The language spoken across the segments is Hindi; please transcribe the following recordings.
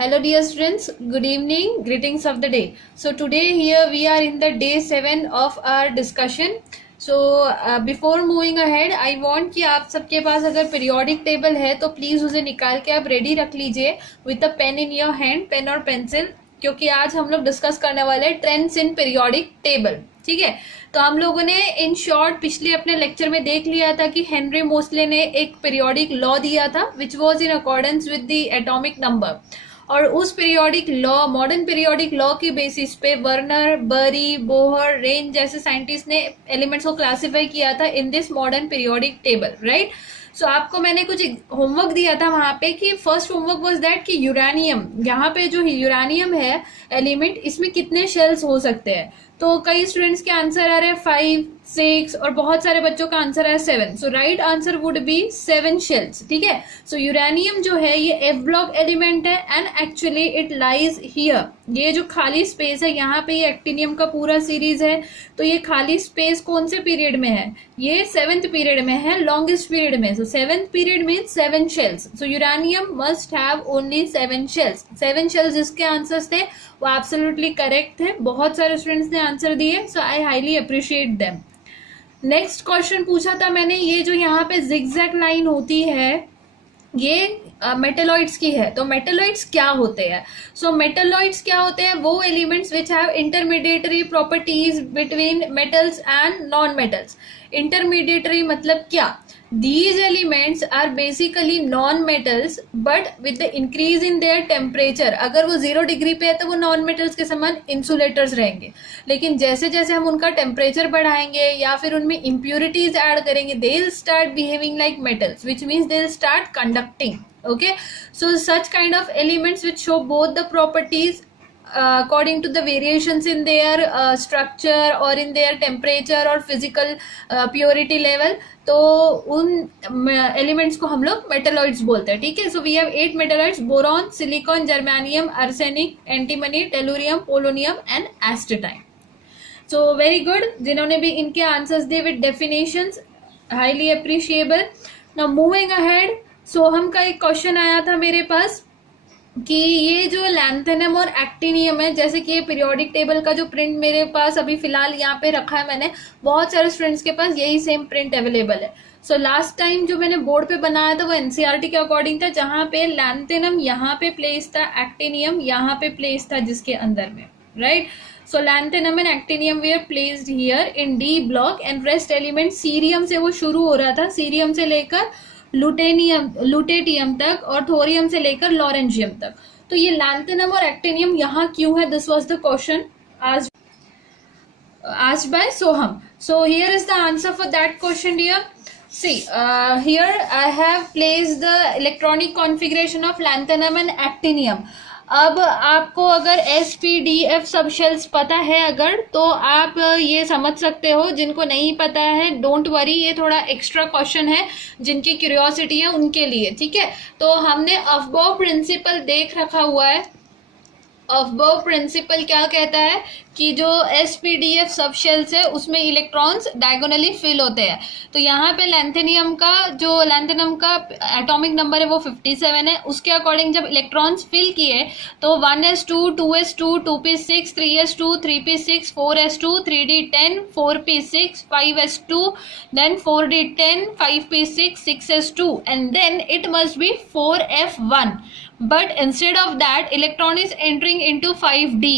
Hello dear students, good evening, greetings of the day. So today here we are in the day 7 of our discussion. So before moving ahead, I want कि आप सबके पास अगर periodic table है तो प्लीज़ उसे निकाल के आप ready रख लीजिए with a pen in your hand, pen और पेंसिल, क्योंकि आज हम लोग डिस्कस करने वाले हैं ट्रेंड्स इन पीरियोडिक टेबल. ठीक है, तो हम लोगों ने इन शॉर्ट पिछले अपने लेक्चर में देख लिया था कि हेनरी मोस्ले ने एक पीरियोडिक लॉ दिया था which was in accordance with the atomic number, और उस periodic law, modern periodic law की बेसिस पे वर्नर, बरी, बोहर, रेन जैसे साइंटिस्ट ने एलिमेंट्स को क्लासिफाई किया था in this modern periodic table. Right, so आपको मैंने कुछ होमवर्क दिया था वहां पे कि फर्स्ट होमवर्क वाज दैट कि यूरेनियम, यहाँ पे जो यूरेनियम है एलिमेंट, इसमें कितने शेल्स हो सकते हैं. तो कई स्टूडेंट्स के आंसर आ रहे हैं 5, 6 और बहुत सारे बच्चों का आंसर है 7. So right answer would be 7 shells. ठीक है, सो यूरेनियम जो है ये एफ ब्लॉक एलिमेंट है and actually it lies here. ये जो खाली स्पेस है यहाँ पे, ये एक्टिनियम का पूरा सीरीज है. तो ये खाली स्पेस कौन से पीरियड में है? ये 7th पीरियड में है, लॉन्गेस्ट पीरियड में. सो 7th period means 7 shells. So uranium must have only 7 shells. 7 shells जिसके आंसर्स थे वो एब्सोल्युटली करेक्ट थे. बहुत सारे स्टूडेंट्स ने आंसर दिए, so I highly appreciate them. Next question पूछा था मैंने, ये जो यहाँ पे जिगजैग लाइन होती है ये मेटेलॉइड्स की है. तो मेटेलॉइड्स क्या होते हैं? सो मेटेलॉइड्स क्या होते हैं? वो elements which have intermediary properties between metals and non metals. Intermediary मतलब क्या? These elements are basically non-metals, but with the increase in their temperature, अगर वो 0 डिग्री पे है तो वो नॉन मेटल्स के समान इंसुलेटर्स रहेंगे, लेकिन जैसे जैसे हम उनका टेम्परेचर बढ़ाएंगे या फिर उनमें इम्प्यूरिटीज ऐड करेंगे, they will start behaving like metals, which means they will start conducting. Okay, so such kind of elements which show both the properties according to the variations in their structure or in their temperature or physical purity level, तो उन एलिमेंट्स को हम लोग मेटेलॉइड्स बोलते हैं. ठीक है, so we have 8 metalloids: boron, silicon, germanium, arsenic, antimony, tellurium, polonium and astatine. So very good, जिन्होंने भी इनके आंसर्स दिए with definitions, highly appreciable. Now moving ahead, Soham का एक क्वेश्चन आया था मेरे पास कि ये जो लैंथेनम और एक्टिनियम है, जैसे कि ये पीरियोडिक टेबल का जो प्रिंट मेरे पास अभी फिलहाल यहाँ पे रखा है मैंने, बहुत सारे स्टूडेंट्स के पास यही सेम प्रिंट अवेलेबल है. सो लास्ट टाइम जो मैंने बोर्ड पे बनाया था वो एनसीईआरटी के अकॉर्डिंग था, जहाँ पे लैंथेनम यहाँ पे प्लेस था, एक्टिनियम यहाँ पे प्लेस था जिसके अंदर में. Right, so lanthanum and actinium they are placed here in D block and rest element cerium से वो शुरू हो रहा था, सीरियम से लेकर लुटेटियम तक और थोरियम से लेकर लॉरेंजियम तक. तो ये लैंथेनम और एक्टिनियम यहाँ क्यों है? This was the question asked by Soham. So here is the answer for that question, dear. See, here I have placed the electronic configuration of lanthanum and actinium. अब आपको अगर SPDF सब शेल्स पता है अगर, तो आप ये समझ सकते हो. जिनको नहीं पता है डोंट वरी, ये थोड़ा एक्स्ट्रा क्वेश्चन है, जिनकी क्यूरियोसिटी है उनके लिए. ठीक है, तो हमने अफबाउ प्रिंसिपल देख रखा हुआ है. अफबाउ प्रिंसिपल क्या कहता है कि जो SPDF सब शेल्स है उसमें इलेक्ट्रॉन्स डायगोनली फिल होते हैं. तो यहाँ पे लैंथेनियम का एटॉमिक नंबर है वो 57 है. उसके अकॉर्डिंग जब इलेक्ट्रॉन्स फिल किए तो 1s2, 2s2, 2p6, 3s2, 3p6, 4s2, 3d10, 4p6, 5s2, then 4d10, 5p6, 6s2, and then it must be 4f1. But instead of that, electron is entering into 5d,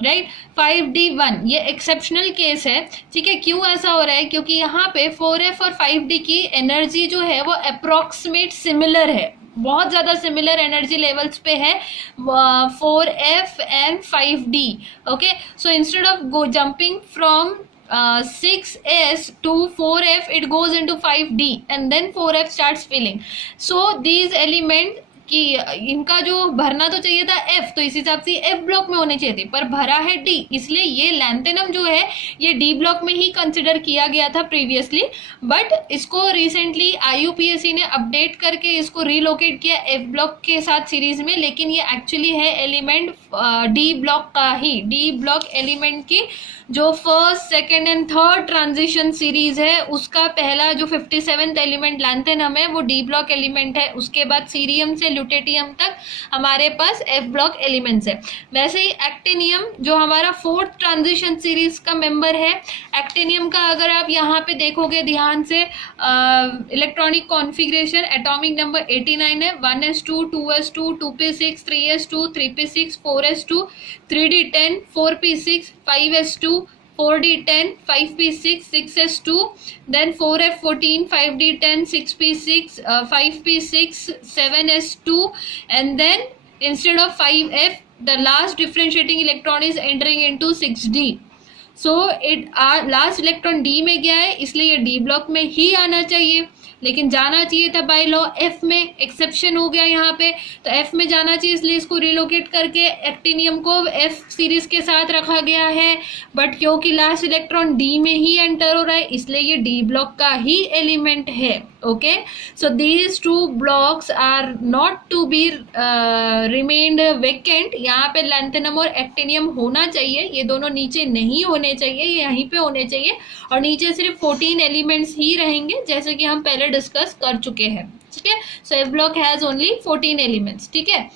right, 5d1. ये एक्सेप्शनल केस है. ठीक है, क्यों ऐसा हो रहा है? क्योंकि यहाँ पे 4f और 5d की एनर्जी जो है वो अप्रोक्सीमेट सिमिलर है, बहुत ज़्यादा सिमिलर एनर्जी लेवल्स पे है 4f and 5d. Okay, so instead of jumping from 6s to 4f, it goes into 5d and then 4f starts filling. So these element कि इनका जो भरना तो चाहिए था F, तो इस हिसाब से F ब्लॉक में होने चाहिए थे, पर भरा है D, इसलिए ये लैंथेनम जो है ये D ब्लॉक में ही कंसिडर किया गया था प्रीवियसली. बट इसको रिसेंटली IUPAC ने अपडेट करके इसको रिलोकेट किया F ब्लॉक के साथ सीरीज में, लेकिन ये एक्चुअली है एलिमेंट डी ब्लॉक का ही, डी ब्लॉक एलिमेंट की जो first second and third transition series है उसका पहला जो 57th एलिमेंट लैंथेनम है वो डी ब्लॉक एलिमेंट है। उसके बाद सीरियम से ल्यूटेटियम तक हमारे पास एफ ब्लॉक एलिमेंट्स है। वैसे ही एक्टिनियम जो हमारा फोर्थ ट्रांजिशन सीरीज का मेंबर है, एक्टिनियम का अगर आप यहाँ पे देखोगे ध्यान से इलेक्ट्रॉनिक कॉन्फ़िगरेशन एटॉमिक नंबर 89 है, 1s2 2s2 2p6 3s2 3p6 4s2 3d10 4p6 5s2 4d10 5p6 6s2 then 4f14 5d10 6p6 5p6 7s2 and then instead of 5f the last differentiating electron is entering into 6d। So it last electron D में गया है इसलिए ये डी ब्लॉक में ही आना चाहिए, लेकिन जाना चाहिए था बाय लॉ एफ में, एक्सेप्शन हो गया यहाँ पे, तो एफ में जाना चाहिए इसलिए इसको रिलोकेट करके एक्टिनियम को एफ सीरीज के साथ रखा गया है। बट क्योंकि लास्ट इलेक्ट्रॉन डी में ही एंटर हो रहा है इसलिए ये डी ब्लॉक का ही एलिमेंट है। Okay, so these two blocks are not to be remained vacant. यहाँ पे लैंथेनम और एक्टिनियम होना चाहिए, ये दोनों नीचे नहीं होने चाहिए, ये यहीं पे होने चाहिए और नीचे सिर्फ 14 एलिमेंट्स ही रहेंगे जैसे कि हम पहले डिस्कस कर चुके हैं। ठीक है, so F block has only 14 elements. ठीक है,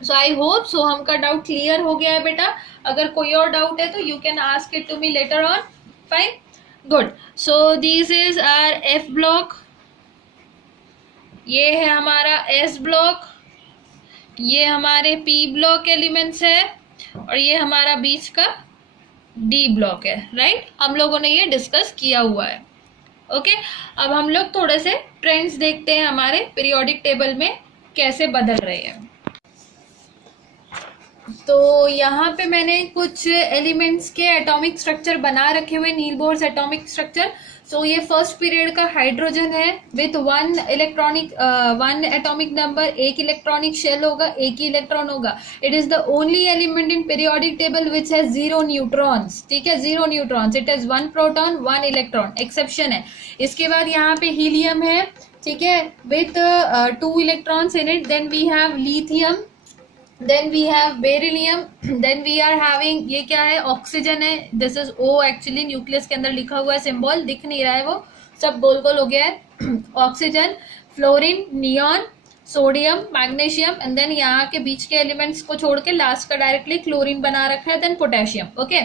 सो आई होप सो हमका डाउट क्लियर हो गया है बेटा। अगर कोई और डाउट है तो you can ask it to me later on. Fine, good. So this is our F block, ये है हमारा एस ब्लॉक, ये हमारे पी ब्लॉक एलिमेंट्स है और ये हमारा बीच का डी ब्लॉक है। राइट, हम लोगों ने ये डिस्कस किया हुआ है। ओके, अब हम लोग थोड़े से ट्रेंड्स देखते हैं हमारे पीरियोडिक टेबल में कैसे बदल रहे हैं। तो यहाँ पे मैंने कुछ एलिमेंट्स के एटॉमिक स्ट्रक्चर बना रखे हुए, Niels Bohr's atomic structure. So ये फर्स्ट पीरियड का हाइड्रोजन है विथ वन एटॉमिक नंबर, एक इलेक्ट्रॉनिक शेल होगा, एक ही इलेक्ट्रॉन होगा। It is the only element in periodic table which has 0 neutrons. ठीक है, 0 neutrons, it has 1 proton 1 electron, exception है। इसके बाद यहाँ पे हीलियम है, ठीक है, with 2 electrons in it. Then we have lithium, then we have beryllium, then we are having, ये क्या है, ऑक्सीजन है। This is O, actually nucleus के अंदर लिखा हुआ है सिंबल, दिख नहीं रहा है, वो सब गोल गोल हो गया है। Oxygen, fluorine, neon, sodium, magnesium and then यहाँ के बीच के एलिमेंट्स को छोड़ के लास्ट का डायरेक्टली क्लोरीन बना रखा है, देन पोटेशियम। ओके,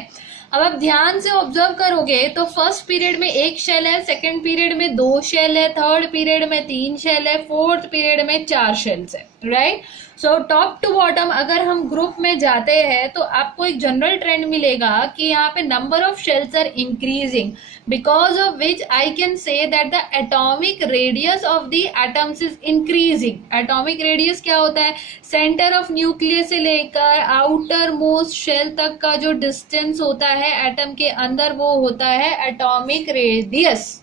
अब आप ध्यान से ऑब्जर्व करोगे तो फर्स्ट पीरियड में 1 शेल है, सेकंड पीरियड में 2 शेल है, थर्ड पीरियड में 3 शेल है, फोर्थ पीरियड में 4 शेल्स है। Right, so top to bottom अगर हम ग्रुप में जाते हैं तो आपको एक जनरल ट्रेंड मिलेगा कि यहाँ पे number of shells are increasing, because of which I can say that the atomic radius of the atoms is increasing. Atomic radius क्या होता है, सेंटर ऑफ न्यूक्लियस से लेकर आउटर मोस्ट शेल तक का जो डिस्टेंस होता है एटम के अंदर, वो होता है एटॉमिक रेडियस।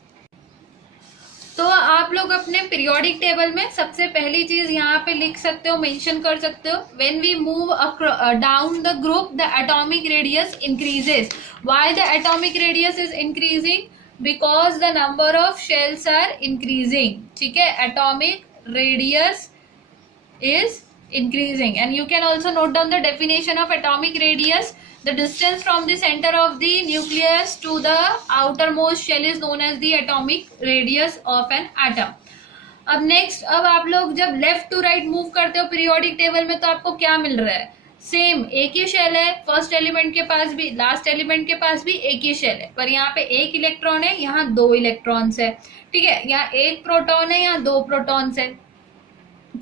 तो आप लोग अपने पीरियोडिक टेबल में सबसे पहली चीज यहाँ पे लिख सकते हो, मेंशन कर सकते हो, when we move down the group the atomic radius increases. Why the atomic radius is increasing, because the number of shells are increasing. ठीक है, atomic radius is increasing, and you can also note down the definition of atomic radius. The distance from the center of the nucleus to the outermost shell is known as the atomic radius of an atom. अब नेक्स्ट, अब आप लोग जब लेफ्ट टू राइट मूव करते हो पीरियोडिक टेबल में तो आपको क्या मिल रहा है, सेम एक ही शेल है, फर्स्ट एलिमेंट के पास भी लास्ट एलिमेंट के पास भी एक ही शेल है, पर यहाँ पे 1 इलेक्ट्रॉन है, यहाँ 2 इलेक्ट्रॉन्स है। ठीक है, यहाँ 1 प्रोटॉन है, यहाँ 2 प्रोटॉन्स है।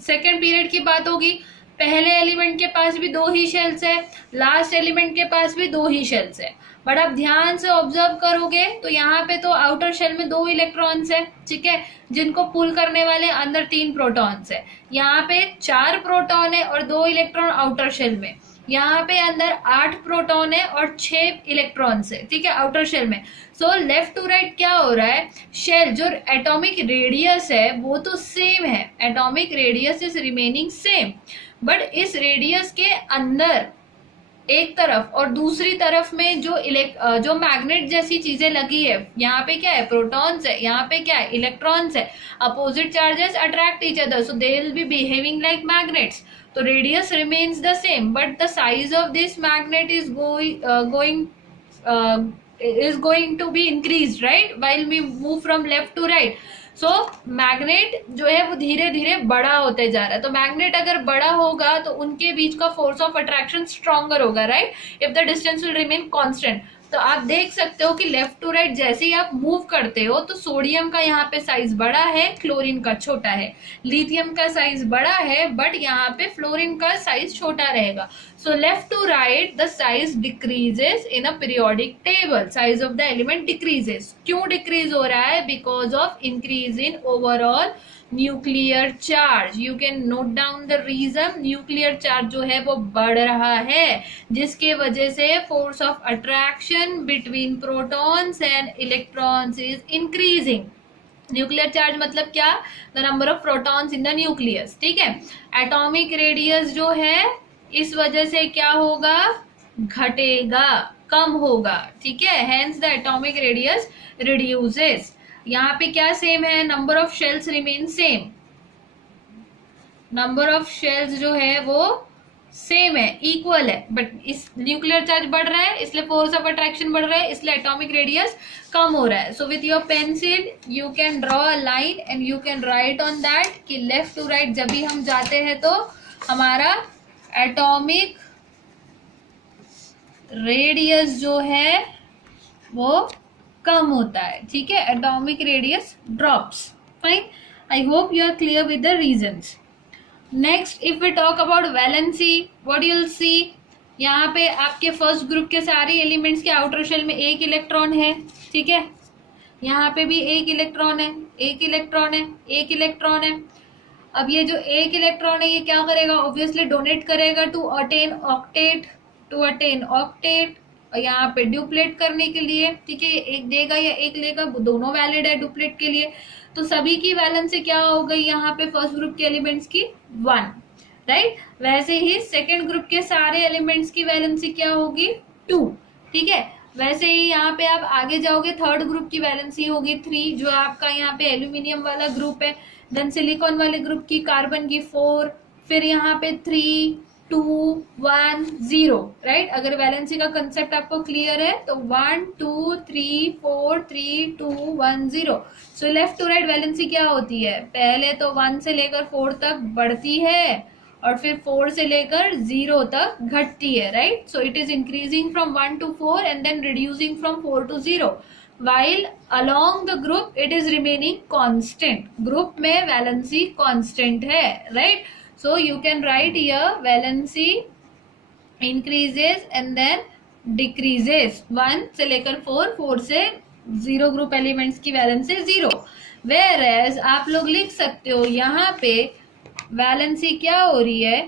सेकेंड पीरियड की बात होगी, पहले एलिमेंट के पास भी 2 ही शेल्स है, लास्ट एलिमेंट के पास भी 2 ही शेल्स है। बट आप ध्यान से ऑब्जर्व करोगे तो यहाँ पे तो आउटर शेल में 2 इलेक्ट्रॉन्स है, ठीक है, जिनको पुल करने वाले अंदर 3 प्रोटॉन्स है। यहाँ पे 4 प्रोटॉन है और 2 इलेक्ट्रॉन आउटर शेल में। यहाँ पे अंदर 8 प्रोटॉन है और 6 इलेक्ट्रॉन्स है, ठीक है, आउटर शेल में। सो लेफ्ट टू राइट क्या हो रहा है, शेल जो एटॉमिक रेडियस है वो तो सेम है, atomic radius is remaining same, but इस रेडियस के अंदर एक तरफ, और दूसरी तरफ में जो मैग्नेट जैसी चीजें लगी है, यहाँ पे क्या है, प्रोटॉन्स है, यहाँ पे क्या है, इलेक्ट्रॉन्स है, opposite charges attract each other, so they will be behaving like magnets. तो radius remains the same, but the size of this magnet is going to be increased, right, while we move from left to right. So magnet जो है वो धीरे धीरे बड़ा होते जा रहा है. तो मैग्नेट अगर बड़ा होगा तो उनके बीच का फोर्स ऑफ अट्रैक्शन स्ट्रॉन्गर होगा, right, if the distance will remain constant. तो आप देख सकते हो कि लेफ्ट टू राइट जैसे ही आप मूव करते हो तो सोडियम का यहाँ पे साइज बड़ा है, क्लोरीन का छोटा है. लिथियम का साइज बड़ा है, बट यहाँ पे फ्लोरीन का साइज छोटा रहेगा. So left to right the size decreases in a periodic table, size of the element decreases. क्यों डिक्रीज हो रहा है? Because of increase in overall nuclear charge. You can note down the reason. Nuclear charge जो है वो बढ़ रहा है, जिसके वजह से force of attraction between protons and electrons is increasing. Nuclear charge मतलब क्या? The number of protons in the nucleus. ठीक है. एटॉमिक रेडियस जो है इस वजह से क्या होगा? घटेगा, कम होगा. ठीक है. Hence the atomic radius reduces. यहाँ पे क्या सेम है? Number of shells remain same. Number of shells जो है वो सेम है, इक्वल है, बट इस न्यूक्लियर चार्ज बढ़ रहा है इसलिए फोर्स ऑफ अट्रैक्शन बढ़ रहा है, इसलिए एटॉमिक रेडियस कम हो रहा है. So with your pencil you can draw a line and you can write on that कि लेफ्ट टू राइट जब भी हम जाते हैं तो हमारा एटॉमिक रेडियस जो है वो कम होता है. ठीक है. Atomic radius drops. Fine. I hope you are clear with the reasons. Next if we talk about valency, what you will see, यहाँ पे आपके फर्स्ट ग्रुप के सारे एलिमेंट्स के आउटर शेल में एक इलेक्ट्रॉन है. ठीक है. यहाँ पे भी एक इलेक्ट्रॉन है, एक इलेक्ट्रॉन है, एक इलेक्ट्रॉन है. अब ये जो एक इलेक्ट्रॉन है ये क्या करेगा? ऑब्वियसली डोनेट करेगा टू अटेन ऑक्टेट, और यहाँ पे ड्यूप्लेट करने के लिए. ठीक है. ये एक देगा या एक लेगा, दोनों वैलिड है ड्यूप्लेट के लिए. तो सभी की वैलेंसी क्या हो गई यहाँ पे? फर्स्ट ग्रुप के एलिमेंट्स की 1, राइट. वैसे ही सेकेंड ग्रुप के सारे एलिमेंट्स की वैलेंसी क्या होगी? 2. ठीक है. वैसे ही यहाँ पे आप आगे जाओगे, थर्ड ग्रुप की वैलेंसी होगी 3, जो आपका यहाँ पे एल्यूमिनियम वाला ग्रुप है. देन सिलिकॉन वाले ग्रुप की, कार्बन की 4, फिर यहाँ पे 3, 2, 1, 0, राइट. अगर वैलेंसी का कंसेप्ट आपको क्लियर है तो 1, 2, 3, 4, 3, 2, 1, 0. So left to right valency क्या होती है? पहले तो 1 से लेकर 4 तक बढ़ती है और फिर 4 से लेकर 0 तक घटती है, right. So it is increasing from 1 to 4 and then reducing from 4 to 0. while along the group it is remaining constant. Group में वैलेंसी कांस्टेंट है, right. So you can write here valency increases and then decreases 1 से लेकर 4, 4 से 0 ग्रुप एलिमेंट्स की वैलेंसी 0. Whereas आप लोग लिख सकते हो यहाँ पे वैलेंसी क्या हो रही है?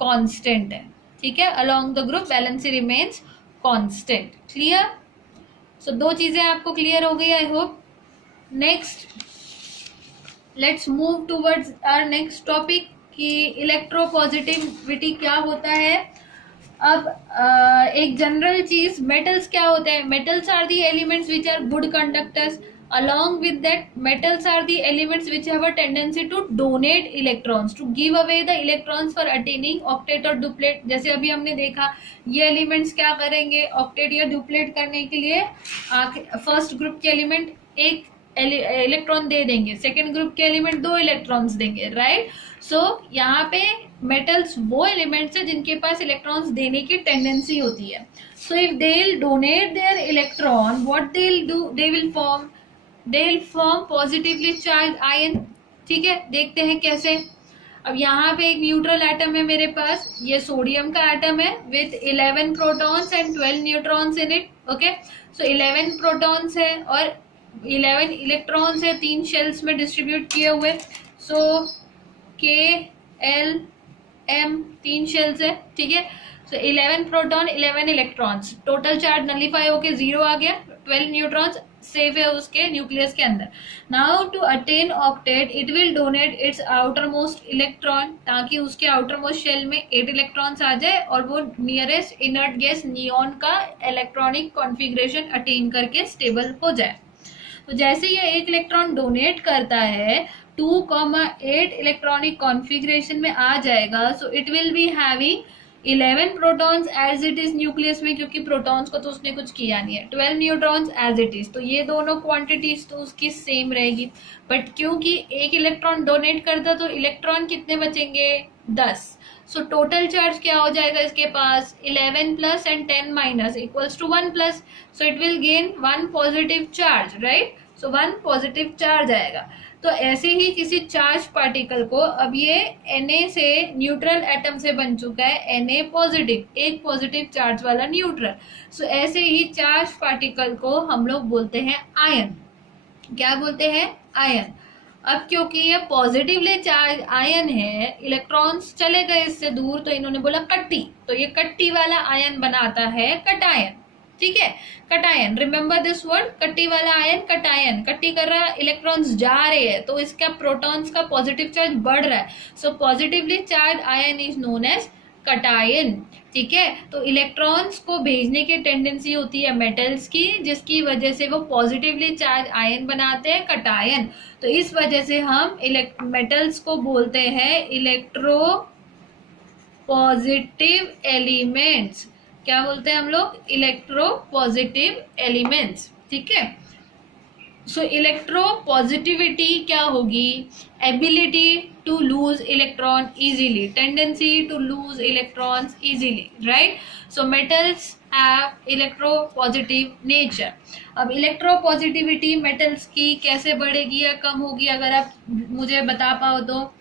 कांस्टेंट है. ठीक है. along the group valency remains constant. Clear? So दो चीजें आपको क्लियर हो गई, I hope. Next let's move towards our next topic कि इलेक्ट्रोपॉजिटिविटी क्या होता है. अब एक जनरल चीज, मेटल्स क्या होते हैं? Metals are the elements which are good conductors. along with that metals are the elements which have a tendency to donate electrons, to give away the electrons for attaining octet और duplet. जैसे अभी हमने देखा ये elements क्या करेंगे? octet या duplet करने के लिए फर्स्ट ग्रुप के एलिमेंट एक इलेक्ट्रॉन दे देंगे, सेकेंड ग्रुप के एलिमेंट 2 इलेक्ट्रॉन्स देंगे, राइट. सो यहाँ पे मेटल्स वो एलिमेंट्स है जिनके पास इलेक्ट्रॉन्स देने की टेंडेंसी होती है. So if they will donate there electron, what they will do? They will form positively charge ion. ठीक है. देखते हैं कैसे. अब यहाँ पे एक न्यूट्रल एटम है मेरे पास, ये सोडियम का एटम है with 11 protons and 12 neutrons in it. Okay. So 11 protons है और 11 इलेक्ट्रॉन्स है, 3 शेल्स में डिस्ट्रीब्यूट किए हुए. सो K, L, M 3 शेल्स है. ठीक है. सो 11 proton 11 electrons, total charge nullify होके 0 आ गया. 12 न्यूट्रॉन्स सेफ है उसके न्यूक्लियस के अंदर। Now to attain octet it will donate its outermost electron, ताकि उसके आउटर मोस्ट शेल में 8 इलेक्ट्रॉन्स आ जाए और वो नियरेस्ट इनर्ट गैस नियॉन का इलेक्ट्रॉनिक कॉन्फ़िगरेशन अटेन करके स्टेबल हो जाए। तो जैसे ये 1 इलेक्ट्रॉन डोनेट करता है 2,8 इलेक्ट्रॉनिक कॉन्फ़िगरेशन में आ जाएगा। So it will be having 11 protons as it is nucleus में, क्योंकि प्रोटॉन्स को तो उसने कुछ किया नहीं है, 12 न्यूट्रॉन्स एज इट इज। तो ये दोनों क्वांटिटीज तो उसकी सेम रहेगी, बट क्योंकि 1 इलेक्ट्रॉन डोनेट करता तो इलेक्ट्रॉन कितने बचेंगे 10। सो टोटल चार्ज क्या हो जाएगा इसके पास 11 plus and 10 minus equals to 1 plus. So it will gain 1 positive charge, right. So 1 positive charge आएगा। तो ऐसे ही किसी चार्ज पार्टिकल को, अब ये Na से न्यूट्रल एटम से बन चुका है Na पॉजिटिव, एक पॉजिटिव चार्ज वाला न्यूट्रल। सो ऐसे ही चार्ज पार्टिकल को हम लोग बोलते हैं आयन। क्या बोलते हैं आयन। अब क्योंकि ये पॉजिटिवली चार्ज आयन है, इलेक्ट्रॉन्स चले गए इससे दूर, तो इन्होंने बोला कट्टी, तो ये कट्टी वाला आयन बनाता है कटायन। ठीक है, कटायन, रिमेंबर दिस वर्ड, कट्टी वाला आयन कटायन। कट्टी कर रहा है, इलेक्ट्रॉन्स जा रहे हैं, तो इसका प्रोटॉन्स का पॉजिटिव चार्ज बढ़ रहा है। So positively charge ion is known as cation. ठीक है, तो इलेक्ट्रॉन्स को भेजने की टेंडेंसी होती है मेटल्स की, जिसकी वजह से वो पॉजिटिवली चार्ज आयन बनाते हैं कटायन। तो इस वजह से हम मेटल्स को बोलते हैं इलेक्ट्रो पॉजिटिव एलिमेंट्स। क्या बोलते हैं हम लोग, इलेक्ट्रो पॉजिटिव एलिमेंट्स। ठीक है, सो इलेक्ट्रो पॉजिटिविटी क्या होगी, ability to lose electron easily, tendency to lose electrons easily, right. So metals have electropositive nature. अब इलेक्ट्रो पॉजिटिविटी मेटल्स की कैसे बढ़ेगी या कम होगी, अगर आप मुझे बता पाओ तो।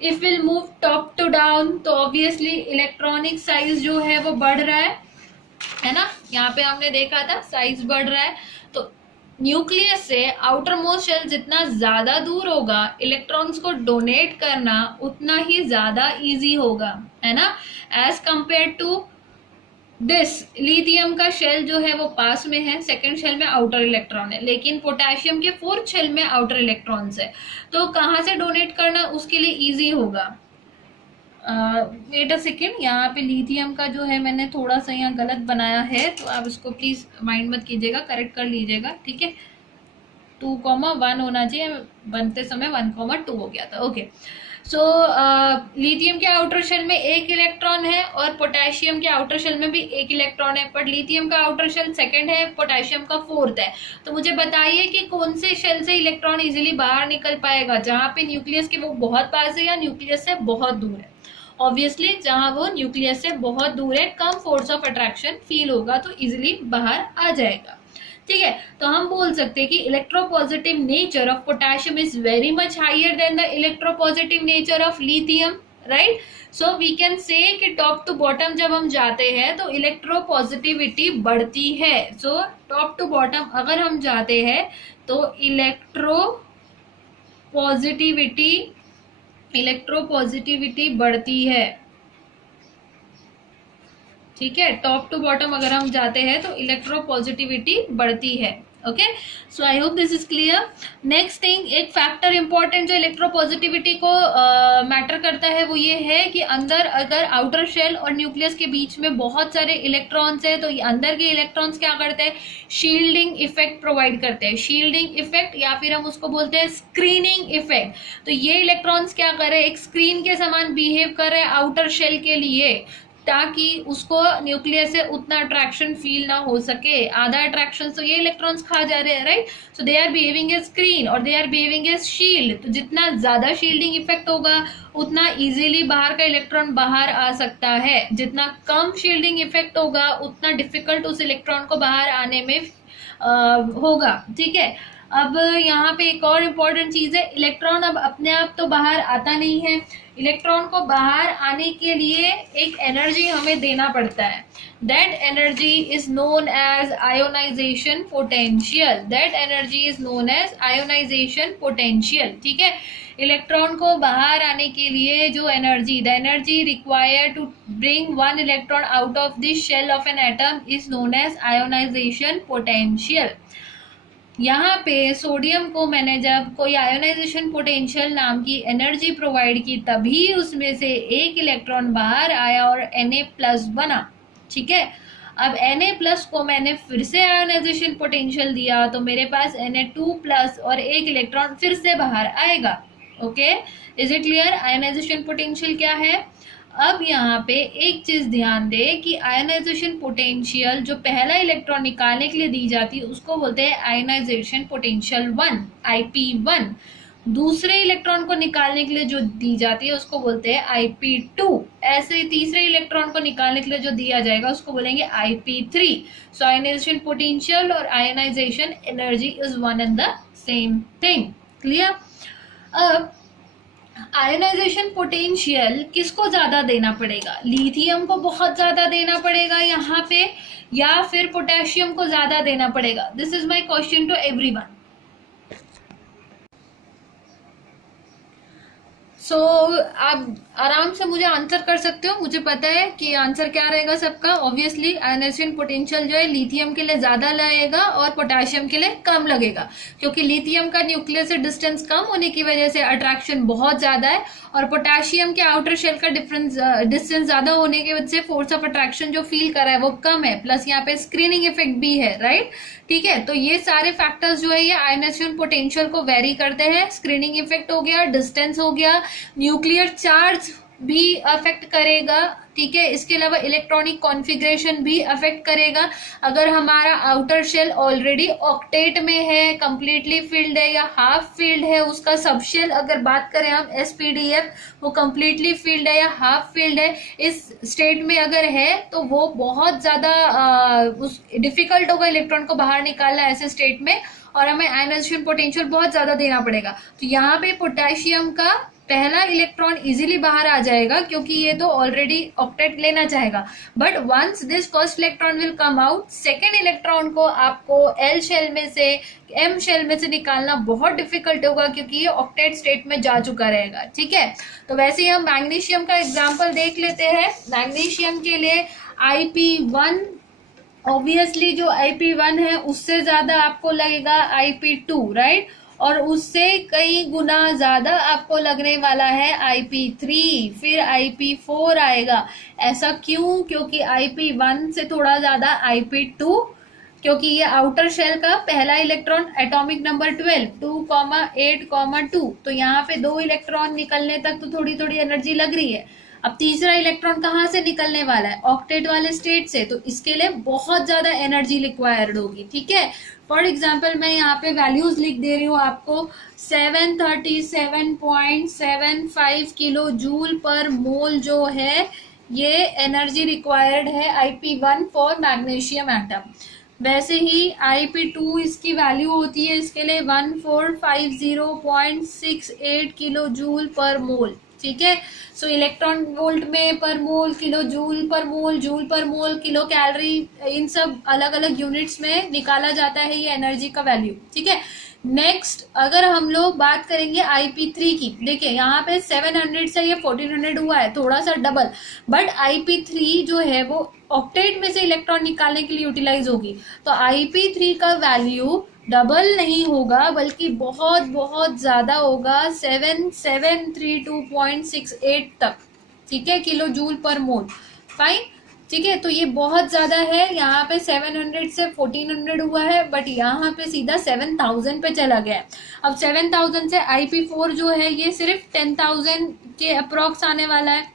If will move top to down, तो ऑब्वियसली इलेक्ट्रॉनिक साइज जो है वो बढ़ रहा है ना, यहाँ पे हमने देखा था साइज बढ़ रहा है। तो न्यूक्लियस से आउटर मोस्ट शेल जितना ज्यादा दूर होगा, इलेक्ट्रॉन्स को डोनेट करना उतना ही ज्यादा इजी होगा, है ना, as compare to this. Lithium का शेल जो है वो पास में है, सेकेंड शेल में आउटर इलेक्ट्रॉन है, लेकिन पोटेशियम के फोर्थ शेल में आउटर इलेक्ट्रॉन्स है। तो कहाँ से डोनेट करना उसके लिए इजी होगा। वेट अ सेकेंड, यहाँ पे लिथियम का जो है मैंने थोड़ा सा यहाँ गलत बनाया है, तो आप इसको प्लीज माइंड मत कीजिएगा, करेक्ट कर लीजिएगा। ठीक है, 2,1 होना चाहिए, बनते समय 1,2 हो गया था। ओके, सो लिथियम के आउटर शेल में 1 इलेक्ट्रॉन है और पोटेशियम के आउटर शेल में भी 1 इलेक्ट्रॉन है, बट लिथियम का आउटर शेल सेकंड है, पोटेशियम का फोर्थ है। तो मुझे बताइए कि कौन से शेल से इलेक्ट्रॉन इजीली बाहर निकल पाएगा, जहां पे न्यूक्लियस के वो बहुत पास है या न्यूक्लियस से बहुत दूर है। ऑब्वियसली जहां वो न्यूक्लियस से बहुत दूर है, कम फोर्स ऑफ अट्रैक्शन फील होगा, तो इजिली बाहर आ जाएगा। ठीक है, तो हम बोल सकते हैं कि electropositive nature of potassium is very much higher than the electropositive nature of lithium, right. So we can say कि टॉप टू बॉटम जब हम जाते हैं तो इलेक्ट्रोपॉजिटिविटी बढ़ती है। सो टॉप टू बॉटम अगर हम जाते हैं तो इलेक्ट्रोपॉजिटिविटी बढ़ती है। ठीक है, टॉप टू बॉटम अगर हम जाते हैं तो इलेक्ट्रोपॉजिटिविटी बढ़ती है। Okay, so I hope this is clear. Next thing, एक फैक्टर इंपॉर्टेंट जो इलेक्ट्रोपॉजिटिविटी को मैटर करता है वो ये है कि अंदर अगर आउटर शेल और न्यूक्लियस के बीच में बहुत सारे इलेक्ट्रॉन्स है, तो ये अंदर के इलेक्ट्रॉन्स क्या करते हैं, शील्डिंग इफेक्ट प्रोवाइड करते हैं। शील्डिंग इफेक्ट या फिर हम उसको बोलते हैं स्क्रीनिंग इफेक्ट। तो ये इलेक्ट्रॉन्स क्या कर रहे हैं, एक स्क्रीन के समान बिहेव कर रहे हैं आउटर शेल के लिए, ताकि उसको न्यूक्लियस से उतना अट्रैक्शन फील ना हो सके। आधा अट्रैक्शन तो ये इलेक्ट्रॉन्स खा जा रहे हैं, right. So they are behaving as screen और they are behaving as shield. तो जितना ज्यादा शील्डिंग इफेक्ट होगा उतना इजीली बाहर का इलेक्ट्रॉन बाहर आ सकता है, जितना कम शील्डिंग इफेक्ट होगा उतना डिफिकल्ट उस इलेक्ट्रॉन को बाहर आने में होगा। ठीक है, अब यहाँ पे एक और इम्पोर्टेंट चीज है, इलेक्ट्रॉन अब अपने आप तो बाहर आता नहीं है, इलेक्ट्रॉन को बाहर आने के लिए एक एनर्जी हमें देना पड़ता है। That energy is known as ionization potential. That energy is known as ionization potential. ठीक है, इलेक्ट्रॉन को बाहर आने के लिए जो energy, the energy required to bring one electron out of the shell of an atom is known as ionization potential. यहाँ पे सोडियम को मैंने जब कोई आयोनाइजेशन पोटेंशियल नाम की एनर्जी प्रोवाइड की तभी उसमें से एक इलेक्ट्रॉन बाहर आया और Na+ बना। ठीक है, अब Na+ को मैंने फिर से आयोनाइजेशन पोटेंशियल दिया तो मेरे पास Na2+ और एक इलेक्ट्रॉन फिर से बाहर आएगा। Okay, is it clear? Ionization potential क्या है? अब यहाँ पे एक चीज ध्यान दे कि आयनाइजेशन पोटेंशियल जो पहला इलेक्ट्रॉन निकालने के लिए दी जाती है उसको बोलते हैं आयनाइजेशन पोटेंशियल 1, IP1। दूसरे इलेक्ट्रॉन को निकालने के लिए जो दी जाती है उसको बोलते हैं IP2। ऐसे ही तीसरे इलेक्ट्रॉन को निकालने के लिए जो दिया जाएगा उसको बोलेंगे IP3। सो आयनाइजेशन पोटेंशियल और ionization energy is one and the same thing. Clear? अब आयनाइजेशन पोटेंशियल किसको ज्यादा देना पड़ेगा? लिथियम को बहुत ज्यादा देना पड़ेगा यहाँ पे, या फिर पोटेशियम को ज्यादा देना पड़ेगा? This is my question to everyone. So आप आराम से मुझे आंसर कर सकते हो, मुझे पता है कि आंसर क्या रहेगा सबका। ऑब्वियसली आयनाइजेशन पोटेंशियल जो है लिथियम के लिए ज्यादा लगेगा और पोटेशियम के लिए कम लगेगा, क्योंकि लिथियम का न्यूक्लियस से डिस्टेंस कम होने की वजह से अट्रैक्शन बहुत ज्यादा है, और पोटेशियम के आउटर शेल का डिस्टेंस ज्यादा होने की वजह से फोर्स ऑफ अट्रैक्शन जो फील कर रहा है वो कम है, प्लस यहाँ पे स्क्रीनिंग इफेक्ट भी है, राइट? ठीक है, तो ये सारे फैक्टर्स जो है ये आयनाइजेशन पोटेंशियल को वेरी करते हैं। स्क्रीनिंग इफेक्ट हो गया, डिस्टेंस हो गया, न्यूक्लियर चार्ज भी अफेक्ट करेगा। ठीक है, इसके अलावा इलेक्ट्रॉनिक कॉन्फ़िगरेशन भी अफेक्ट करेगा। अगर हमारा आउटर शेल ऑलरेडी ऑक्टेट में है, कंप्लीटली फिल्ड है या हाफ फिल्ड है, उसका सब शेल अगर बात करें हम SPDF, वो कंप्लीटली फिल्ड है या हाफ फिल्ड है, इस स्टेट में अगर है तो वो बहुत ज्यादा डिफिकल्ट होगा इलेक्ट्रॉन को बाहर निकालना ऐसे स्टेट में, और हमें आयनाइजेशन पोटेंशियल बहुत ज्यादा देना पड़ेगा। तो यहाँ पे पोटेशियम का पहला इलेक्ट्रॉन इजीली बाहर आ जाएगा क्योंकि ये तो ऑलरेडी ऑक्टेट लेना चाहेगा, but once this first electron will come out, second electron को आपको L शेल में से M शेल में से निकालना बहुत डिफिकल्ट होगा क्योंकि ये ऑक्टेट स्टेट में जा चुका रहेगा। ठीक है, तो वैसे ही हम मैग्नीशियम का एग्जाम्पल देख लेते हैं। मैग्नीशियम के लिए IP1, ऑब्वियसली जो IP1 है उससे ज्यादा आपको लगेगा IP2, राइट? और उससे कई गुना ज्यादा आपको लगने वाला है IP3, फिर IP4 आएगा। ऐसा क्यों? क्योंकि IP1 से थोड़ा ज्यादा IP2, क्योंकि ये आउटर शेल का पहला इलेक्ट्रॉन एटॉमिक नंबर 12, 2,8,2, तो यहाँ पे 2 इलेक्ट्रॉन निकलने तक तो थोड़ी थोड़ी एनर्जी लग रही है। अब तीसरा इलेक्ट्रॉन कहाँ से निकलने वाला है? ऑक्टेट वाले स्टेट से, तो इसके लिए बहुत ज्यादा एनर्जी रिक्वायर्ड होगी। ठीक है, फॉर एग्जाम्पल मैं यहाँ पे वैल्यूज लिख दे रही हूँ आपको। 737.75 किलो जूल पर मोल जो है ये एनर्जी रिक्वायर्ड है IP1 फॉर मैग्नीशियम एटम। वैसे ही IP2 इसकी वैल्यू होती है इसके लिए 1450.68 किलो जूल पर मोल। ठीक है, सो इलेक्ट्रॉन वोल्ट में पर मोल, किलो जूल पर मोल, जूल पर मोल, किलो कैलोरी, इन सब अलग अलग यूनिट्स में निकाला जाता है ये एनर्जी का वैल्यू। ठीक है, नेक्स्ट अगर हम लोग बात करेंगे IP3 की, देखिए यहाँ पे 700 से ये 1400 हुआ है, थोड़ा सा डबल, बट IP3 जो है वो ऑक्टेट में से इलेक्ट्रॉन निकालने के लिए यूटिलाइज होगी, तो IP3 का वैल्यू डबल नहीं होगा बल्कि बहुत बहुत ज्यादा होगा, 7732.68 तक। ठीक है, किलो जूल पर मोल। फाइन, ठीक है, तो ये बहुत ज्यादा है। यहाँ पे 700 से 1400 हुआ है, बट यहाँ पे सीधा 7000 पे चला गया है। अब 7000 से IP4 जो है ये सिर्फ 10,000 के अप्रॉक्स आने वाला है,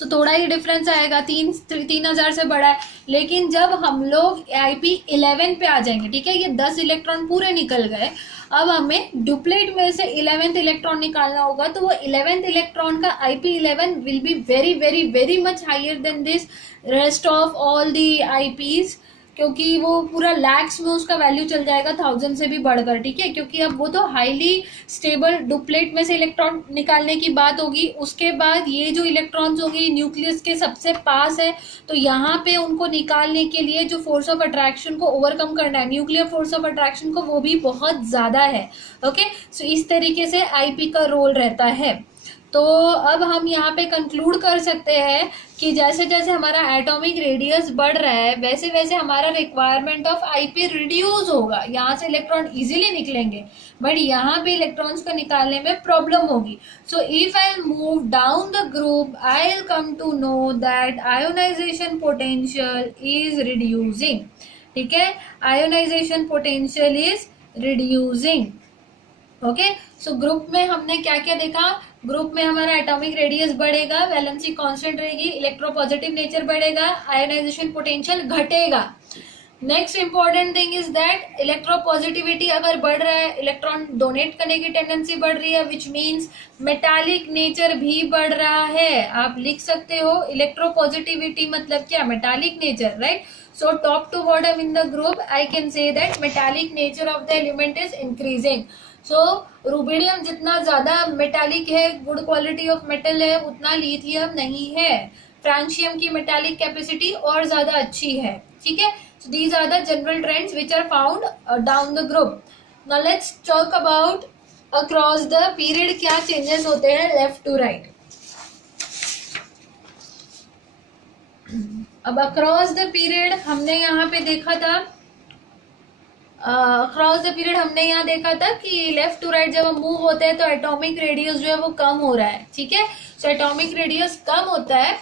तो थोड़ा ही डिफरेंस आएगा, 3000 से बड़ा है। लेकिन जब हम लोग IP11 पे आ जाएंगे, ठीक है, ये 10 इलेक्ट्रॉन पूरे निकल गए, अब हमें डुप्लेट में से 11th इलेक्ट्रॉन निकालना होगा, तो वो 11th इलेक्ट्रॉन का IP11 will be very very very much higher than this rest of all the IPs, क्योंकि वो पूरा लैक्स में उसका वैल्यू चल जाएगा, 1000 से भी बढ़कर। ठीक है, क्योंकि अब वो तो हाईली स्टेबल डुप्लेट में से इलेक्ट्रॉन निकालने की बात होगी। उसके बाद ये जो इलेक्ट्रॉन्स होंगे न्यूक्लियस के सबसे पास है, तो यहाँ पे उनको निकालने के लिए जो फोर्स ऑफ अट्रैक्शन को ओवरकम करना है, न्यूक्लियर फोर्स ऑफ अट्रैक्शन को, वो भी बहुत ज्यादा है। ओके, सो इस तरीके से IP का रोल रहता है। तो अब हम यहाँ पे कंक्लूड कर सकते हैं कि जैसे जैसे हमारा एटॉमिक रेडियस बढ़ रहा है वैसे वैसे हमारा रिक्वायरमेंट ऑफ आईपी रिड्यूस होगा। यहाँ से इलेक्ट्रॉन इजीली निकलेंगे बट यहाँ पे इलेक्ट्रॉन्स को निकालने में प्रॉब्लम होगी। So if I move down the group I will come to know that ionization potential is reducing. ठीक है, ionization potential is reducing. Okay, so group में हमने क्या क्या देखा? ग्रुप में हमारा एटॉमिक रेडियस बढ़ेगा, वैलेंसी कांस्टेंट रहेगी, इलेक्ट्रोपॉजिटिव नेचर बढ़ेगा, आयोनाइजेशन पोटेंशियल घटेगा। Next important thing is that electropositivity अगर बढ़ रहा है, इलेक्ट्रॉन डोनेट करने की टेंडेंसी बढ़ रही है, विच मीन्स मेटालिक नेचर भी बढ़ रहा है। आप लिख सकते हो इलेक्ट्रोपॉजिटिविटी मतलब क्या? Metallic nature, right? So top to bottom in the group I can say that metallic nature of the element is increasing. So rubidium जितना ज्यादा मेटालिक है, गुड क्वालिटी ऑफ मेटल है, उतना लिथियम नहीं है। फ्रांशियम की मेटालिक कैपेसिटी और ज्यादा अच्छी है। ठीक है, so these are the general trends which are found down the group. Now let's talk about across the period क्या चेंजेस होते हैं लेफ्ट टू राइट। अब अक्रॉस द पीरियड हमने यहाँ पे देखा था, अक्रॉस द पीरियड हमने यहाँ देखा था कि लेफ्ट टू राइट जब हम मूव होते हैं तो एटॉमिक रेडियस जो है वो कम हो रहा है। ठीक है, सो एटॉमिक रेडियस कम होता है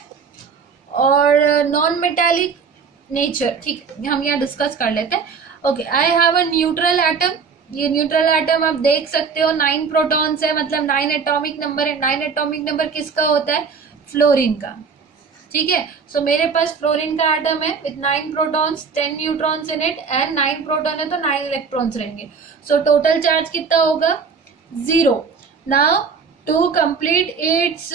और नॉन मेटालिक नेचर, ठीक है, हम यहाँ डिस्कस कर लेते हैं। Okay, I have a neutral atom. ये न्यूट्रल एटम आप देख सकते हो 9 प्रोटॉन्स है, मतलब 9 एटॉमिक नंबर है। 9 एटॉमिक नंबर किसका होता है? फ्लोरीन का। ठीक है, सो मेरे पास फ्लोरीन का एटम है with 9 protons, 10 neutrons in it and 9 proton है तो 9 इलेक्ट्रॉन्स रहेंगे। सो टोटल चार्ज कितना होगा? 0। Now to complete its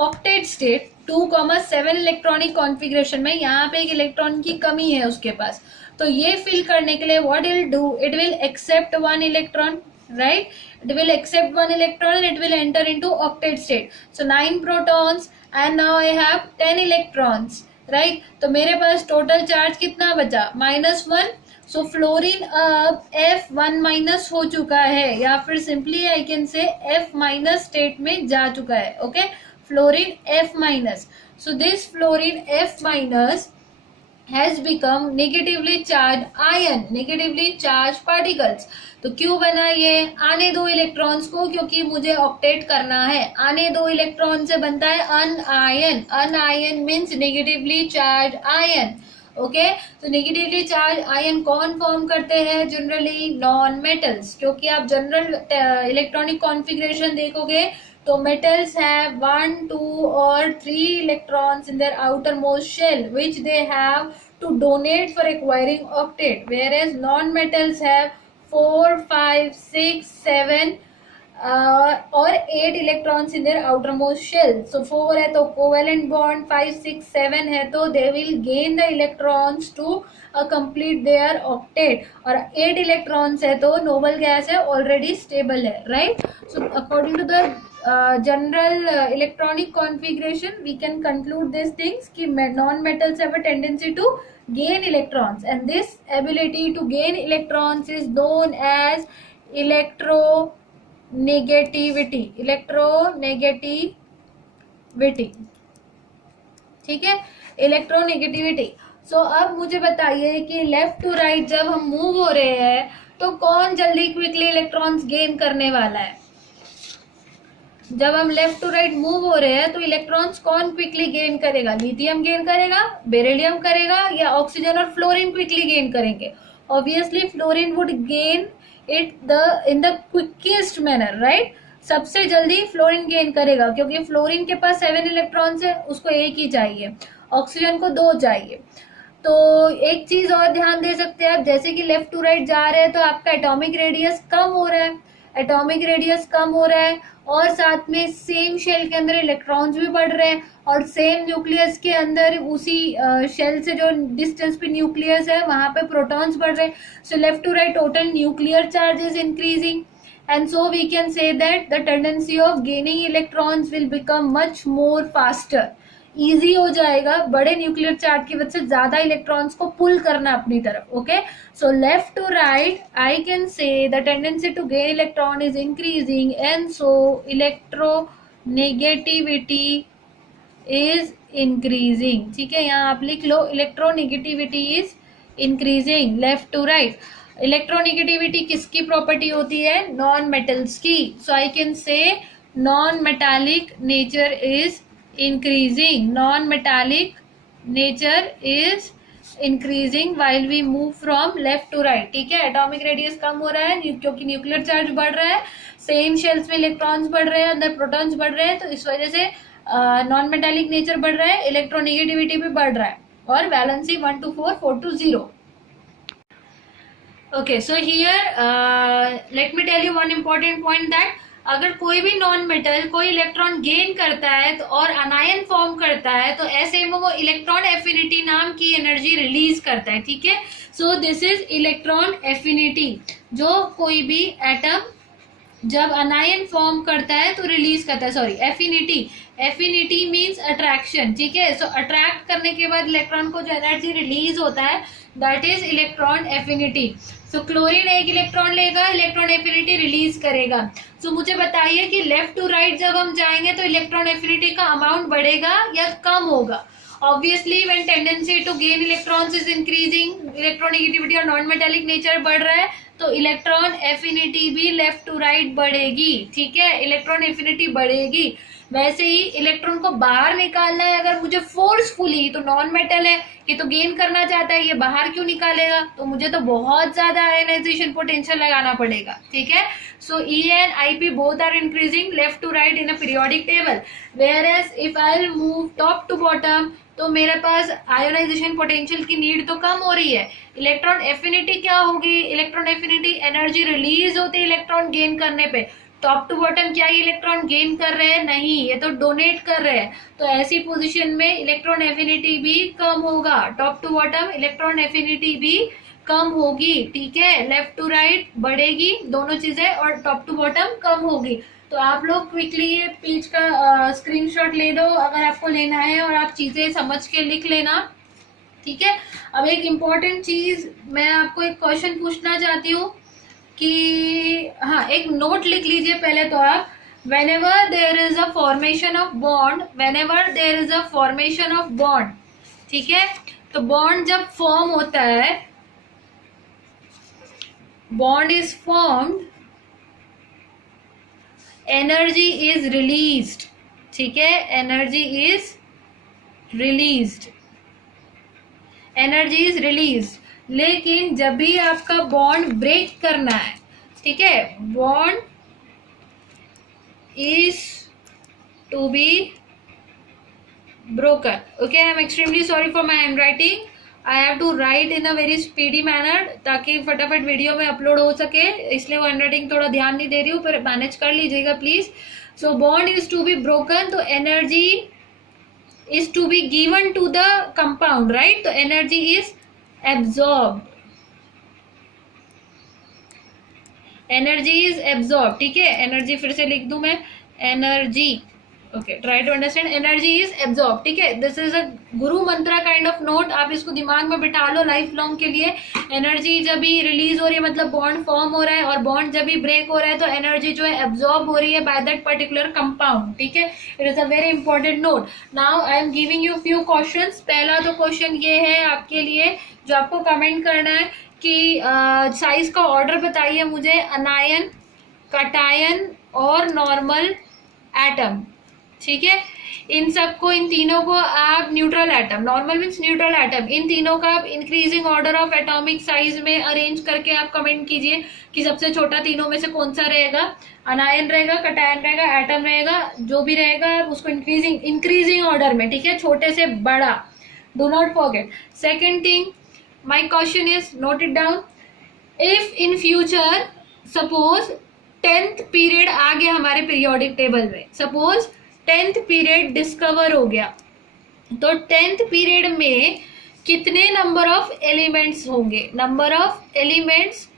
octet state 2,7 electronic configuration में यहाँ पे एक इलेक्ट्रॉन की कमी है उसके पास, तो ये फिल करने के लिए what it do, it will accept 1 electron, right? It will accept 1 electron and it will enter into octet state. So 9 protons and now I have 10 electrons, right? तो मेरे पास टोटल चार्ज कितना बचा? -1. सो फ्लोरीन अब F1 माइनस हो चुका है, या फिर सिंपली आई कैन से F माइनस स्टेट में जा चुका है। Okay, fluorine F minus. So this fluorine F minus has become negatively charged ion, negatively charged particles। तो क्यों बना ये? आने दो इलेक्ट्रॉन्स को, क्योंकि मुझे ऑक्टेट करना है। आने दो इलेक्ट्रॉन से बनता है anion. Anion means negatively charge ion. Okay, तो नेगेटिवली चार्ज आयन कौन फॉर्म करते हैं? Generally non metals. क्योंकि आप जनरल इलेक्ट्रॉनिक कॉन्फ़िगरेशन देखोगे तो metals have 1, 2 or 3 electrons in their outermost shell which they have to donate for acquiring octet, whereas non-metals have 4, 5, 6, 7 or 8 electrons in their outermost shell. So 4 है तो covalent bond, 5, 6, 7 है तो they will gain the electrons to complete their octet, और 8 electrons है तो noble gas है, already stable है, right? So according to the general electronic configuration we can conclude these things कि non-metals have a tendency to gain electrons, and this ability to gain electrons is known as electronegativity। electronegativity, ठीक है, इलेक्ट्रोनेगेटिविटी। सो अब मुझे बताइए कि लेफ्ट टू राइट जब हम मूव हो रहे हैं तो कौन जल्दी क्विकली इलेक्ट्रॉन्स गेन करने वाला है? जब हम लेफ्ट टू राइट मूव हो रहे हैं तो इलेक्ट्रॉन्स कौन क्विकली गेन करेगा? लिथियम गेन करेगा, बेरिलियम करेगा, या ऑक्सीजन और फ्लोरीन क्विकली गेन करेंगे? Obviously fluorine would gain it in the quickest manner, right? सबसे जल्दी फ्लोरीन गेन करेगा, क्योंकि फ्लोरीन के पास 7 इलेक्ट्रॉन्स है, उसको एक ही चाहिए, ऑक्सीजन को 2 चाहिए। तो एक चीज और ध्यान दे सकते हैं आप, जैसे कि लेफ्ट टू राइट जा रहे हैं तो आपका एटॉमिक रेडियस कम हो रहा है, एटॉमिक रेडियस कम हो रहा है, और साथ में सेम शेल के अंदर इलेक्ट्रॉन्स भी बढ़ रहे हैं, और सेम न्यूक्लियस के अंदर उसी शेल से जो डिस्टेंस पे न्यूक्लियस है वहां पे प्रोटॉन्स बढ़ रहे हैं। So left to right total nuclear charge is increasing, and so we can say that the tendency of gaining electrons will become much more faster। Easy हो जाएगा, बड़े न्यूक्लियर चार्ज की वजह से ज्यादा इलेक्ट्रॉन्स को पुल करना अपनी तरफ। Okay, so left to right I can say the tendency to gain electron is increasing, and so electronegativity is increasing. ठीक है, यहाँ आप लिख लो electronegativity is increasing left to right. Electronegativity किसकी प्रॉपर्टी होती है? नॉन मेटल्स की। So I can say non metallic nature is increasing, non metallic nature is increasing while we move from left to right. ठीक है, एटॉमिक रेडियस कम हो रहा है क्योंकि न्यूक्लियर चार्ज बढ़ रहा है, सेम शेल्स में इलेक्ट्रॉन्स बढ़ रहे हैं, अंदर प्रोटॉन्स बढ़ रहे हैं, तो इस वजह से नॉन मेटालिक नेचर बढ़ रहा है, इलेक्ट्रोनेगेटिविटी भी बढ़ रहा है, और valency 1 to 4, 4 to 0। Okay, so here let me tell you one important point that अगर कोई भी नॉन मेटल कोई इलेक्ट्रॉन गेन करता है तो और अनायन फॉर्म करता है तो ऐसे में वो इलेक्ट्रॉन एफिनिटी नाम की एनर्जी रिलीज करता है। ठीक है, सो दिस इज इलेक्ट्रॉन एफिनिटी। जो कोई भी एटम जब अनायन फॉर्म करता है तो रिलीज करता है, sorry affinity, affinity means attraction. ठीक है, सो अट्रैक्ट करने के बाद इलेक्ट्रॉन को जो एनर्जी रिलीज होता है that is electron affinity. So chlorine एक इलेक्ट्रॉन लेगा, इलेक्ट्रॉन एफिनिटी रिलीज करेगा। सो मुझे बताइए कि लेफ्ट टू राइट जब हम जाएंगे तो इलेक्ट्रॉन एफिनिटी का अमाउंट बढ़ेगा या कम होगा? Obviously when tendency to gain electrons is increasing, electronegativity और नॉन मेटालिक नेचर बढ़ रहा है तो इलेक्ट्रॉन एफिनिटी भी लेफ्ट टू राइट बढ़ेगी। ठीक है, इलेक्ट्रॉन एफिनिटी बढ़ेगी। वैसे ही इलेक्ट्रॉन को बाहर निकालना है अगर मुझे फोर्सफुली, तो नॉन मेटल है, ये तो गेन करना चाहता है, ये बाहर क्यों निकालेगा? तो मुझे तो बहुत ज्यादा आयनाइजेशन पोटेंशियल लगाना पड़ेगा। ठीक है, so E and I P both are increasing left to right in a periodic table, whereas if I will move top to bottom तो मेरे पास आयोनाइजेशन पोटेंशियल की नीड तो कम हो रही है। इलेक्ट्रॉन एफिनिटी क्या होगी? इलेक्ट्रॉन एफिनिटी एनर्जी रिलीज होती है इलेक्ट्रॉन गेन करने पे। टॉप टू बॉटम क्या ये इलेक्ट्रॉन गेन कर रहे हैं? नहीं, ये तो डोनेट कर रहे हैं। तो ऐसी पोजीशन में इलेक्ट्रॉन एफिनिटी भी कम होगा, top to bottom electron affinity भी कम होगी। ठीक है, लेफ्ट टू राइट बढ़ेगी दोनों चीजें और टॉप टू बॉटम कम होगी। तो आप लोग क्विकली ये पेज का स्क्रीनशॉट ले दो अगर आपको लेना है, और आप चीजें समझ के लिख लेना। ठीक है, अब एक इम्पॉर्टेंट चीज मैं आपको एक क्वेश्चन पूछना चाहती हूँ कि हाँ, एक नोट लिख लीजिए पहले तो आप। whenever there is a formation of bond, whenever there is a formation of bond, ठीक है, तो बॉन्ड जब फॉर्म होता है, bond is formed, energy is released. ठीक है, energy is released, energy is released. लेकिन जब भी आपका बॉन्ड ब्रेक करना है, ठीक है, bond is to be broken. Okay, I am extremely sorry for my handwriting. I have to write in a very speedy manner ताकि फटाफट वीडियो में अपलोड हो सके, इसलिए वो हैंडराइटिंग थोड़ा ध्यान नहीं दे रही हूँ, पर मैनेज कर लीजिएगा please. So bond is to be broken, तो energy is to be given to the compound, right? तो energy is absorbed, energy is absorb. ठीक है, एनर्जी फिर से लिख दूं मैं, energy, okay, try to understand, energy is absorb. ठीक है, this is a Guru Mantra kind of note, आप इसको दिमाग में बिठा लो लाइफ लॉन्ग के लिए। एनर्जी जब भी रिलीज हो रही है मतलब बॉन्ड फॉर्म हो रहा है, और बॉन्ड जब भी ब्रेक हो रहा है तो एनर्जी जो है एब्जॉर्ब हो रही है बाय दैट पर्टिकुलर कंपाउंड। ठीक है, it is a very important note. Now I am giving you few questions. पहला तो क्वेश्चन ये है आपके लिए जो आपको कमेंट करना है कि साइज का ऑर्डर बताइए मुझे, अनायन, कटायन और नॉर्मल एटम। ठीक है, इन सबको, इन तीनों को आप neutral atom, normal means neutral atom, इन तीनों का आप increasing order of atomic size में अरेंज करके आप कमेंट कीजिए कि सबसे छोटा तीनों में से कौन सा रहेगा। अनायन रहेगा, कटायन रहेगा, एटम रहेगा, जो भी रहेगा आप उसको इंक्रीजिंग ऑर्डर में, ठीक है, छोटे से बड़ा, do not forget. Second thing, my question is, note it down, if in future suppose 10th period आ गया हमारे पीरियोडिक टेबल में, सपोज 10th पीरियड डिस्कवर हो गया, तो 10th पीरियड में कितने नंबर ऑफ एलिमेंट्स होंगे? Number of elements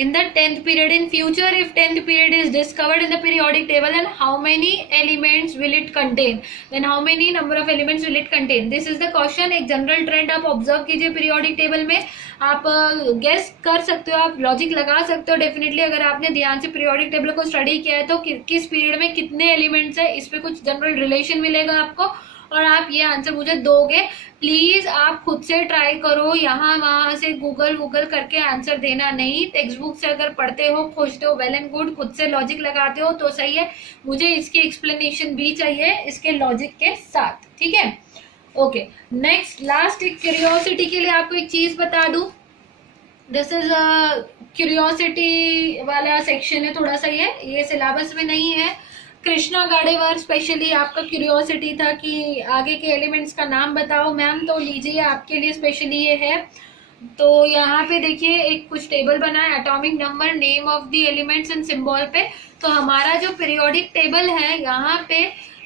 in the 10th period. In future, if 10th period is discovered in the periodic table, then how many elements will it contain? Then how many number of elements will it contain? This is the question. एक जनरल ट्रेंड आप ऑब्जर्व कीजिए पीरियोडिक टेबल में. आप गेस कर सकते हो, आप लॉजिक लगा सकते हो डेफिनेटली. अगर आपने ध्यान से पीरियोडिक टेबल को स्टडी किया है तो किस पीरियड में कितने एलिमेंट्स है, इस पे कुछ जनरल रिलेशन मिलेगा आपको और आप ये आंसर मुझे दोगे. प्लीज आप खुद से ट्राई करो, यहाँ वहां से गूगल करके आंसर देना नहीं. टेक्स्ट बुक से अगर पढ़ते हो, खोजते हो, वेल एंड गुड. खुद से लॉजिक लगाते हो तो सही है. मुझे इसकी एक्सप्लेनेशन भी चाहिए इसके लॉजिक के साथ. ठीक है, ओके. नेक्स्ट लास्ट एक क्यूरियोसिटी के लिए आपको एक चीज बता दूं. दिस इज क्यूरियोसिटी वाला सेक्शन है, थोड़ा सा ये सिलेबस में नहीं है. कृष्णा गाडेवर स्पेशली आपका क्यूरियोसिटी था कि आगे के एलिमेंट्स का नाम बताओ मैम, तो लीजिए आपके लिए स्पेशली ये है. तो यहाँ पे देखिए एक कुछ टेबल बना है, atomic number, name of the elements and symbol पे. तो हमारा जो पीरियोडिक टेबल है यहाँ पे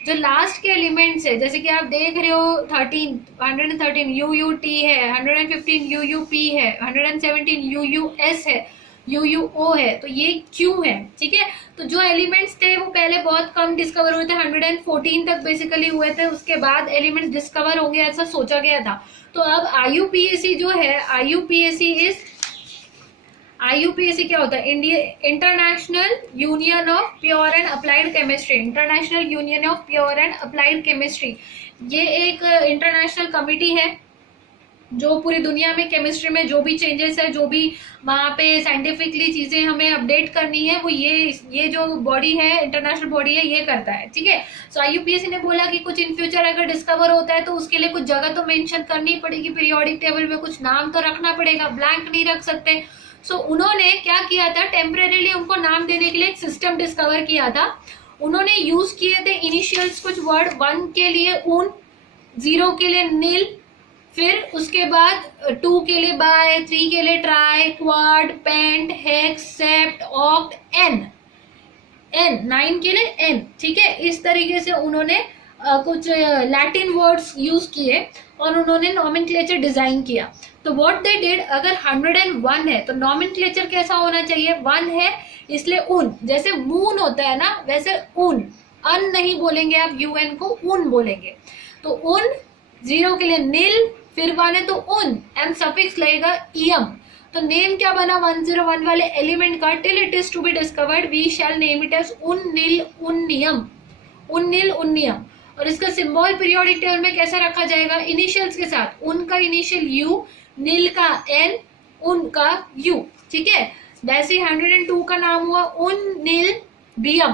जो लास्ट के एलिमेंट्स है, जैसे कि आप देख रहे हो 113 UUT है, 115 UUP है, 117 UUS है, UUO है, तो ये Q है. ठीक है, तो जो एलिमेंट्स थे वो पहले बहुत कम डिस्कवर हुए थे, 114 तक बेसिकली हुए थे. उसके बाद एलिमेंट्स डिस्कवर होंगे ऐसा सोचा गया था. तो अब IUPAC जो है, IUPAC क्या होता है? International union of pure and applied chemistry. International union of pure and applied chemistry ये एक इंटरनेशनल कमिटी है जो पूरी दुनिया में केमिस्ट्री में जो भी चेंजेस है, जो भी वहाँ पे साइंटिफिकली चीजें हमें अपडेट करनी है, वो ये जो बॉडी है, इंटरनेशनल बॉडी है, ये करता है. ठीक है, सो IUPAC ने बोला कि कुछ इन फ्यूचर अगर डिस्कवर होता है तो उसके लिए कुछ जगह तो मेंशन करनी पड़ेगी पीरियोडिक टेबल में, कुछ नाम तो रखना पड़ेगा, ब्लैंक नहीं रख सकते. सो उन्होंने क्या किया था, टेम्परेरीली उनको नाम देने के लिए एक सिस्टम डिस्कवर किया था. उन्होंने यूज किए थे इनिशियल्स, कुछ वर्ड. 1 के लिए उन, 0 के लिए नील, फिर उसके बाद 2 के लिए बाय, 3 के लिए tri, quad, pent, hex, sept, oct, enn, 9 के लिए एन. ठीक है, इस तरीके से उन्होंने कुछ लैटिन वर्ड्स यूज किए और उन्होंने नॉमेनक्लेचर डिजाइन किया. तो व्हाट दे डिड, अगर 101 है तो नॉमेनक्लेचर कैसा होना चाहिए? 1 है इसलिए उन, जैसे मून होता है ना वैसे उन, अन नहीं बोलेंगे आप, UN को उन बोलेंगे. तो उन, 0 के लिए नील, फिर 1 है तो उन, एम सफिक्स लगेगा इयम. तो नेम क्या बना 101 वाले एलिमेंट का? Till it is to be discovered we shall name it as un nil उन्नियम, उन नील उन्नियम. और इसका सिंबल पीरियोडिक टेबल में कैसा रखा जाएगा? इनिशियल्स के साथ. उन का इनिशियल U, नील का N, उन का U. ठीक है, वैसे 102 का नाम हुआ उन नील बियम,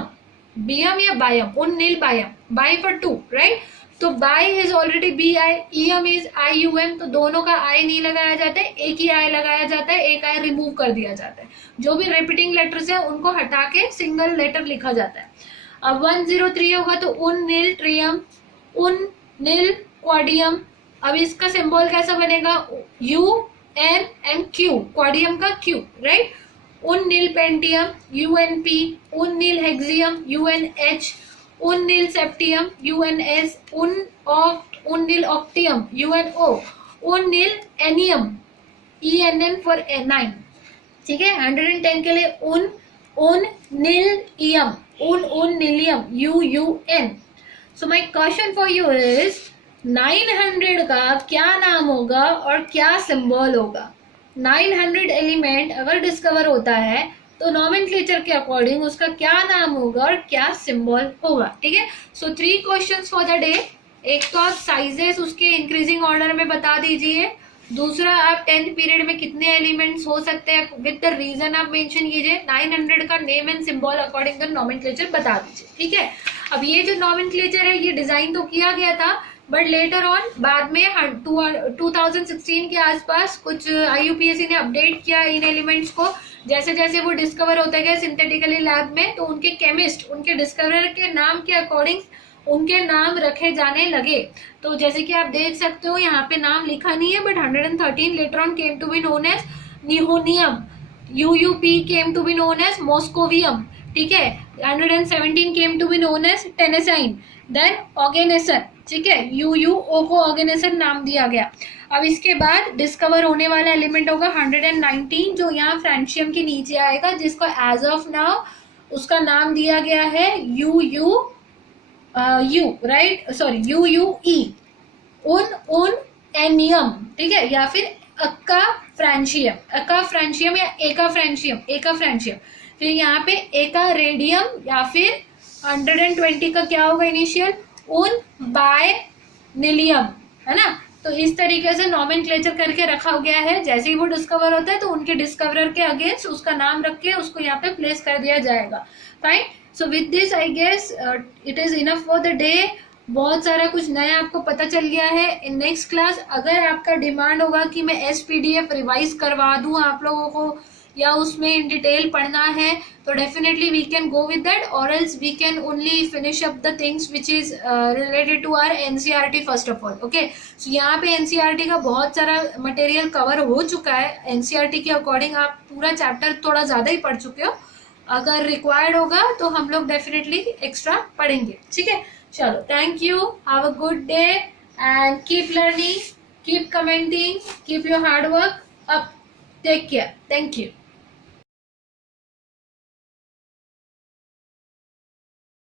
बियम या bium, un nil bium, bi for 2, right. तो bi is already BI, EM is IUM, तो दोनों का I नहीं लगाया जाता है, एक ही I लगाया जाता है, एक I रिमूव कर दिया जाता है. जो भी रिपीटिंग लेटर्स है उनको हटा के सिंगल लेटर लिखा जाता है. अब 103 होगा तो उन नील ट्रियम, उन नील क्वाडियम. अब इसका सिंबल कैसा बनेगा? U, N एंड Q, क्वाडियम का Q, राइट. उन नील पेंटियम, UNP, उन नील हेक्सियम, UNH, उन नील सेप्टियम, UNS, उन नील ऑक्टियम, UNO, उन नील एनियम, ENN फॉर 9. ठीक है, 110 के लिए उन नील इयम, उन नीलियम, UUN. So my question for you is 900 का क्या नाम होगा और क्या सिंबल होगा? 900 एलिमेंट अगर डिस्कवर होता है तो नॉमेनक्लेचर के अकॉर्डिंग उसका क्या नाम होगा और क्या सिंबल होगा. ठीक है, सो 3 क्वेश्चंस फॉर द डे. एक तो आप साइजेस उसके इंक्रीजिंग ऑर्डर में बता दीजिए. दूसरा, आप 10th पीरियड में कितने एलिमेंट्स हो सकते हैं विद द रीजन आप मेंशन कीजिए. 900 का name and symbol according to nomenclature बता दीजिए. ठीक है, अब ये जो नॉमेनक्लेचर है ये डिजाइन तो किया गया था, बट लेटर ऑन बाद में 2016 के आसपास कुछ IUPAC ने अपडेट किया इन एलिमेंट्स को. जैसे जैसे वो डिस्कवर होते गए सिंथेटिकली लैब में, तो उनके केमिस्ट उनके डिस्कवर के नाम के अकॉर्डिंग उनके नाम रखे जाने लगे. तो जैसे कि आप देख सकते हो यहाँ पे नाम लिखा नहीं है, but 113 later on came to be known as nihonium, UUP came to be known as moscovium. ठीक है, 117 came to be known as tennessine, then oganesson. ठीक है, यू ओ को ऑर्गेनिज्म नाम दिया गया। अब इसके बाद डिस्कवर होने वाला एलिमेंट होगा 119, जो यहाँ फ्रेंशियम के नीचे आएगा, जिसको एज ऑफ नाउ उसका नाम दिया गया है यू राइट, सॉरी ई, उन एनियम, ठीक है, या फिर अक्का फ्रेंशियम या एका फ्रेंशियम। फिर यहाँ पे एका रेडियम या फिर 120 का क्या होगा इनिशियल, उन बाय नीलियम, है ना। तो इस तरीके से नॉमेनक्लेचर करके रखा गया है, जैसे ही वो डिस्कवर होता है तो उनके डिस्कवरर के अगेंस्ट उसका नाम रख के उसको यहाँ पे प्लेस कर दिया जाएगा। Fine, so with this I guess it is enough for the day. बहुत सारा कुछ नया आपको पता चल गया है। इन नेक्स्ट क्लास अगर आपका डिमांड होगा कि मैं SPDF रिवाइज करवा दूं आप लोगों को, या उसमें इन डिटेल पढ़ना है, तो definitely we can go with that, और else we can only finish up the things which is related to our NCERT first of all. Okay, so यहाँ पे NCERT का बहुत सारा मटेरियल कवर हो चुका है। NCERT के अकॉर्डिंग आप पूरा चैप्टर थोड़ा ज्यादा ही पढ़ चुके हो। अगर रिक्वायर्ड होगा तो हम लोग डेफिनेटली एक्स्ट्रा पढ़ेंगे, ठीक है। चलो, thank you, have a good day and keep learning, keep commenting, keep your hard work up, take care, thank you.